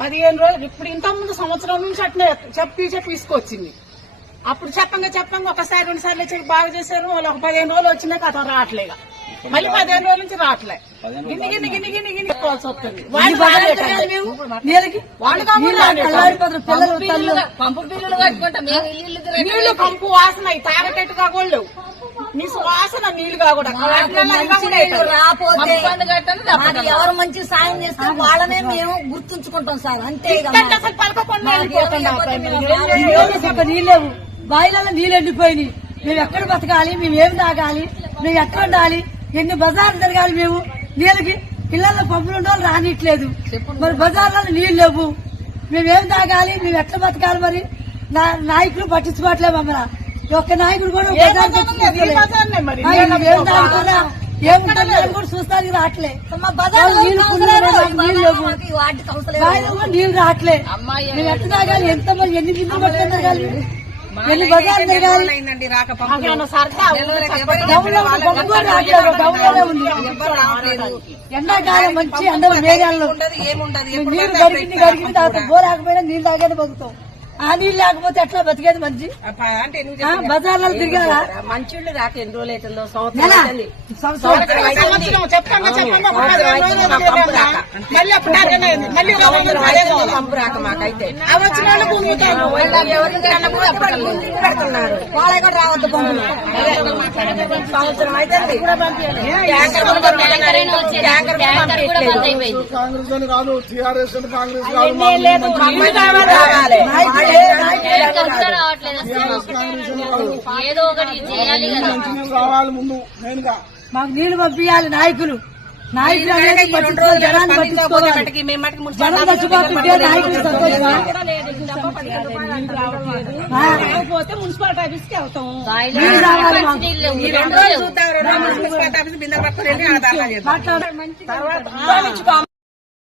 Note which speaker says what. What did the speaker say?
Speaker 1: పదిహేను రోజులు. ఇప్పుడు ఇంత ముందు సంవత్సరం నుంచి అట్నే చెప్పి చెప్పి తీసుకొచ్చింది. అప్పుడు చెప్పంగా చెప్పంగా ఒకసారి రెండు సార్లు వచ్చి బాగా చేశారు. వాళ్ళు ఒక పదిహేను రోజులు వచ్చినాక అతను రావట్లేగా మళ్ళీ పదిహేను రోజుల నుంచి రావట్లే. గిన్ని గిన్ని గిన్ని గిన్ని గిన్ని వస్తుంది. తిరగ-
Speaker 2: నీళ్ళు
Speaker 3: పంపు
Speaker 1: వాసన తాగటట్టు కాకూడదు నీ వాసన
Speaker 2: నీళ్ళు మాకు ఎవరు మంచి సాయం చేస్తే వాళ్ళనే మేము గుర్తుంచుకుంటాం సార్. అంతే
Speaker 1: అసలు పలకకుండా.
Speaker 2: నీళ్ళు బాయిలలో నీళ్ళు ఎండిపోయినాయి. మేము ఎక్కడ బతకాలి? మేము ఏం తాగాలి? మేము ఎక్కడ ఉండాలి? ఎన్ని బజార్లు తిరగాలి మేము? నీళ్ళకి పిల్లల పంపులు ఉండవు రానిట్లేదు. మరి బజార్లలో నీళ్ళు లేవు. మేము ఏం తాగాలి? మేము ఎట్లా బతకాలి మరి? నా- నాయకులు పట్టించుకోవట్లే మమ్మల్ని. ఒక్క నాయకుడు కూడా
Speaker 1: నీళ్ళ
Speaker 2: చూస్తానికి రావట్లే. నీళ్ళు నీళ్ళు నీళ్ళు రావట్లే. ఎట్లా తాగాలి? ఎంత ఎన్ని పట్టుకొని ఎండాకాలం మంచి ఎండలు మేఘాల్లో నీళ్ళు గడిగింది గడిగింది తాగుతాం బోర్ ఆకపోయినా నీళ్ళు తాగేది బతుకుతాం. ఆ నీళ్ళు లేకపోతే ఎట్లా బతికేది మంచి ఆ, బజార్లలో తిరగాలా
Speaker 4: మంచిళ్ళు రాక ఎన్ని రోజులు అవుతుందో
Speaker 2: నెల
Speaker 4: సంవత్సరం. పంపు రాక. మాకైతే.
Speaker 1: వాళ్ళు
Speaker 2: కూడా రావద్దు
Speaker 4: అయితే
Speaker 5: కాంగ్రెస్ కాంగ్రెస్
Speaker 3: ఏదో ఒకటి చేయాలి కదా.
Speaker 5: రావాలి ముందు
Speaker 2: మాకు నీళ్ళు పంపించాలి నాయకులు. నాయకులు అనేది జనాన్ని పట్టించుకోవాలి. జనం నాయకులు సంతోషమా? ఆ,
Speaker 1: పోతే మున్సిపాలిటీ.
Speaker 2: మాట్లాడాలి